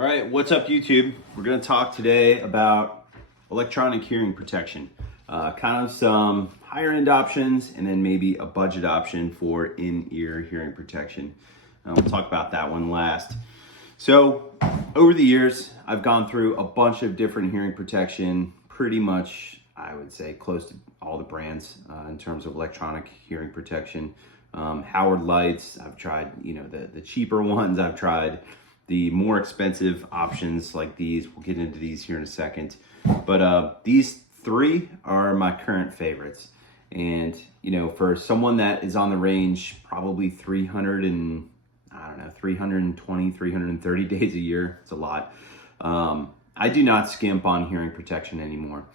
All right, what's up YouTube? We're gonna talk today about electronic hearing protection. Kind of some higher end options and then maybe a budget option for in-ear hearing protection. We'll talk about that one last. So over the years, I've gone through a bunch of different hearing protection, pretty much, I would say close to all the brands in terms of electronic hearing protection. Howard Lights, I've tried, the cheaper ones, I've tried the more expensive options like these. We'll get into these here in a second. But these three are my current favorites. And, for someone that is on the range, probably 320, 330 days a year, it's a lot. I do not skimp on hearing protection anymore.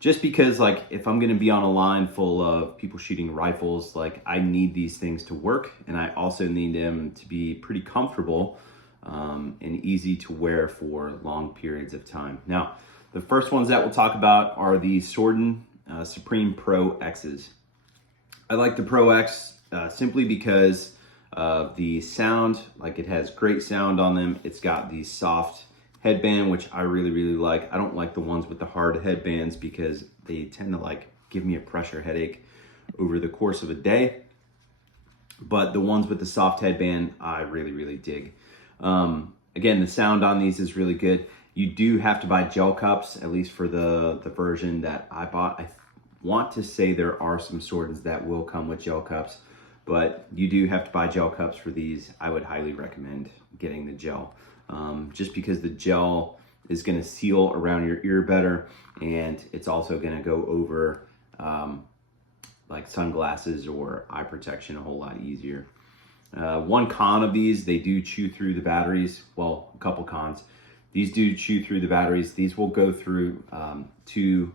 Just because, if I'm gonna be on a line full of people shooting rifles, I need these things to work, and I also need them to be pretty comfortable and easy to wear for long periods of time. Now, the first ones that we'll talk about are the Sordin Supreme Pro X's. I like the Pro X simply because of the sound. It has great sound on them. It's got the soft headband, which I really, really like. I don't like the ones with the hard headbands because they tend to give me a pressure headache over the course of a day. But the ones with the soft headband, I really, really dig. Again, the sound on these is really good. You do have to buy gel cups, at least for the version that I bought. I want to say there are some Sordins that will come with gel cups, but you do have to buy gel cups for these. I would highly recommend getting the gel, just because the gel is going to seal around your ear better, and it's also going to go over sunglasses or eye protection a whole lot easier. One con of these, they do chew through the batteries. Well, a couple cons. These do chew through the batteries. These will go through 2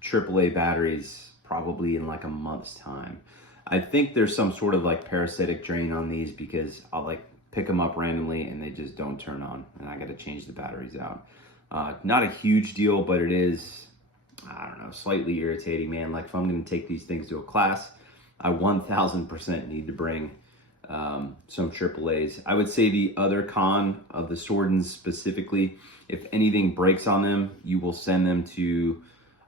AAA batteries probably in a month's time. I think there's some sort of parasitic drain on these because I'll pick them up randomly and they just don't turn on, and I got to change the batteries out. Not a huge deal, but it is, I don't know, slightly irritating, man. If I'm going to take these things to a class, I 1000% need to bring some AAAs. I would say the other con of the Sordins specifically, if anything breaks on them, you will send them to,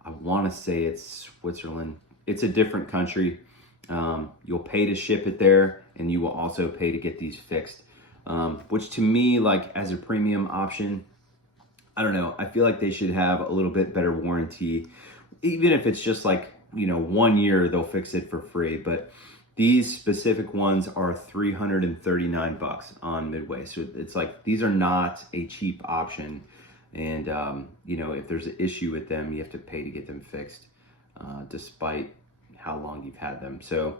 I want to say it's Switzerland. It's a different country. You'll pay to ship it there, and you will also pay to get these fixed, which to me, as a premium option, I don't know, I feel like they should have a little bit better warranty. Even if it's just 1 year, they'll fix it for free. But these specific ones are $339 on Midway. So it's these are not a cheap option. And, if there's an issue with them, you have to pay to get them fixed, despite how long you've had them. So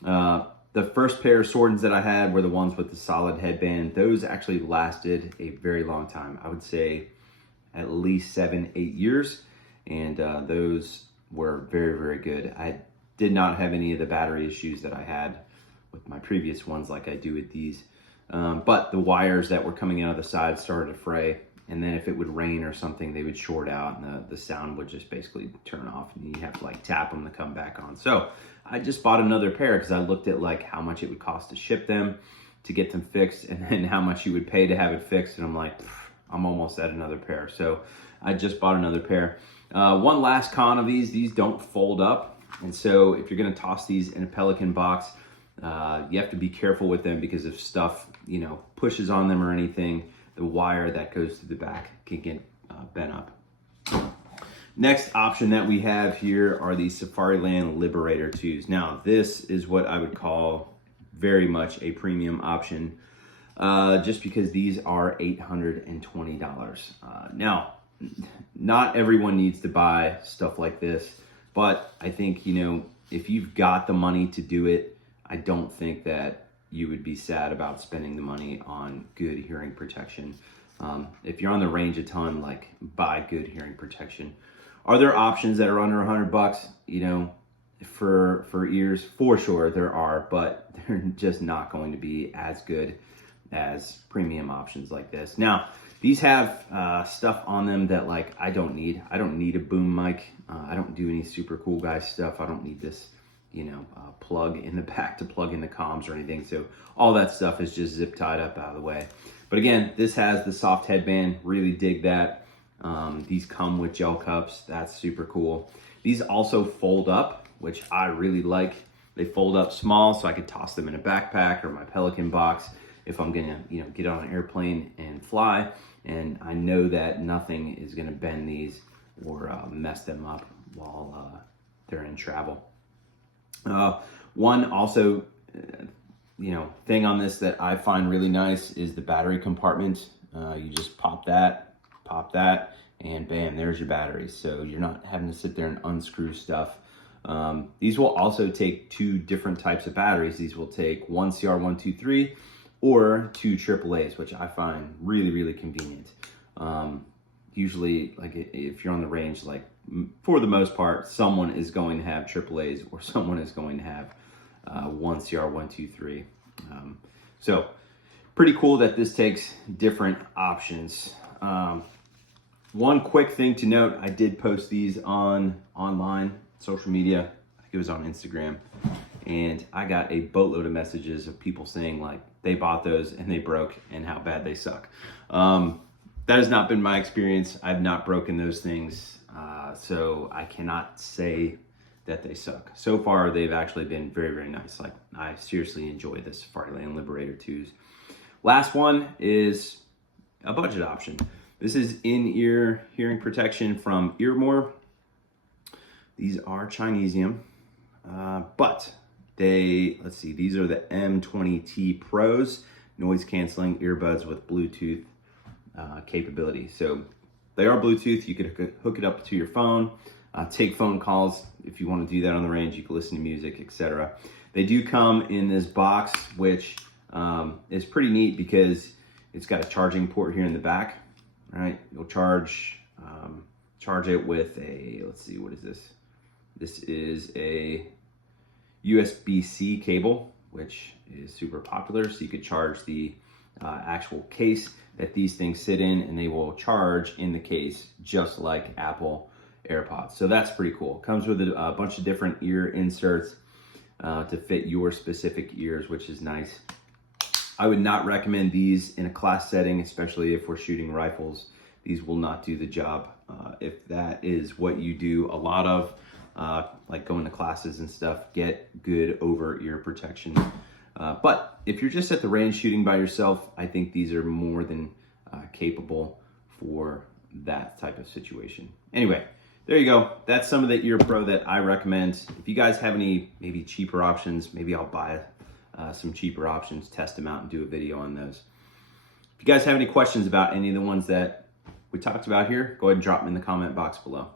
the first pair of Sordins that I had were the ones with the solid headband. Those actually lasted a very long time. I would say at least 7-8 years. And those were very, very good. I did not have any of the battery issues that I had with my previous ones like I do with these. But the wires that were coming out of the side started to fray. And then if it would rain or something, they would short out and the sound would just basically turn off, and you have to tap them to come back on. So I just bought another pair because I looked at how much it would cost to ship them, to get them fixed, and then how much you would pay to have it fixed. And I'm I'm almost at another pair. So I just bought another pair. One last con of these don't fold up. And so if you're gonna toss these in a Pelican box, you have to be careful with them because if stuff, pushes on them or anything, the wire that goes to the back can get bent up. Next option that we have here are the Safariland Liberator 2s. Now, this is what I would call very much a premium option, just because these are $820. Now, not everyone needs to buy stuff like this, but I think, if you've got the money to do it, I don't think that you would be sad about spending the money on good hearing protection. If you're on the range a ton, buy good hearing protection. Are there options that are under $100, for ears? For sure there are, but they're just not going to be as good as premium options like this. Now, these have stuff on them that I don't need. I don't need a boom mic. I don't do any super cool guy stuff. I don't need this plug in the back to plug in the comms or anything. So all that stuff is just zip tied up out of the way. But again, this has the soft headband, really dig that. These come with gel cups, that's super cool. These also fold up, which I really like. They fold up small, so I could toss them in a backpack or my Pelican box if I'm gonna, get on an airplane and fly. And I know that nothing is gonna bend these or mess them up while they're in travel. One also, thing on this that I find really nice is the battery compartment. You just pop that, and bam, there's your batteries. So you're not having to sit there and unscrew stuff. These will also take two different types of batteries. These will take one CR123 or two AAAs, which I find really, really convenient. Usually, like if you're on the range, like for the most part, someone is going to have AAAs or someone is going to have one CR123. So pretty cool that this takes different options. One quick thing to note, I did post these online, social media. I think it was on Instagram. And I got a boatload of messages of people saying like they bought those and they broke and how bad they suck. That has not been my experience. I've not broken those things. So I cannot say that they suck. So far, they've actually been very, very nice. Like I seriously enjoy the Safariland Liberator 2s. Last one is a budget option. This is in-ear hearing protection from Earmore. These are Chinesium, but these are the M20T Pros, noise canceling earbuds with Bluetooth capability. So they are Bluetooth. You could hook it up to your phone, take phone calls. If you want to do that on the range, you can listen to music, etc. They do come in this box, which is pretty neat because it's got a charging port here in the back. Right, you'll charge it with a, let's see, what is this? This is a USB-C cable, which is super popular. So you could charge the actual case that these things sit in, and they will charge in the case just like Apple AirPods. So that's pretty cool. Comes with a bunch of different ear inserts to fit your specific ears, which is nice. I would not recommend these in a class setting, especially if we're shooting rifles. These will not do the job. If that is what you do a lot of, like going to classes and stuff, get good over-ear protection. But if you're just at the range shooting by yourself, I think these are more than capable for that type of situation. Anyway, there you go. That's some of the Ear Pro that I recommend. If you guys have any maybe cheaper options, maybe I'll buy some cheaper options, test them out, and do a video on those. If you guys have any questions about any of the ones that we talked about here, go ahead and drop them in the comment box below.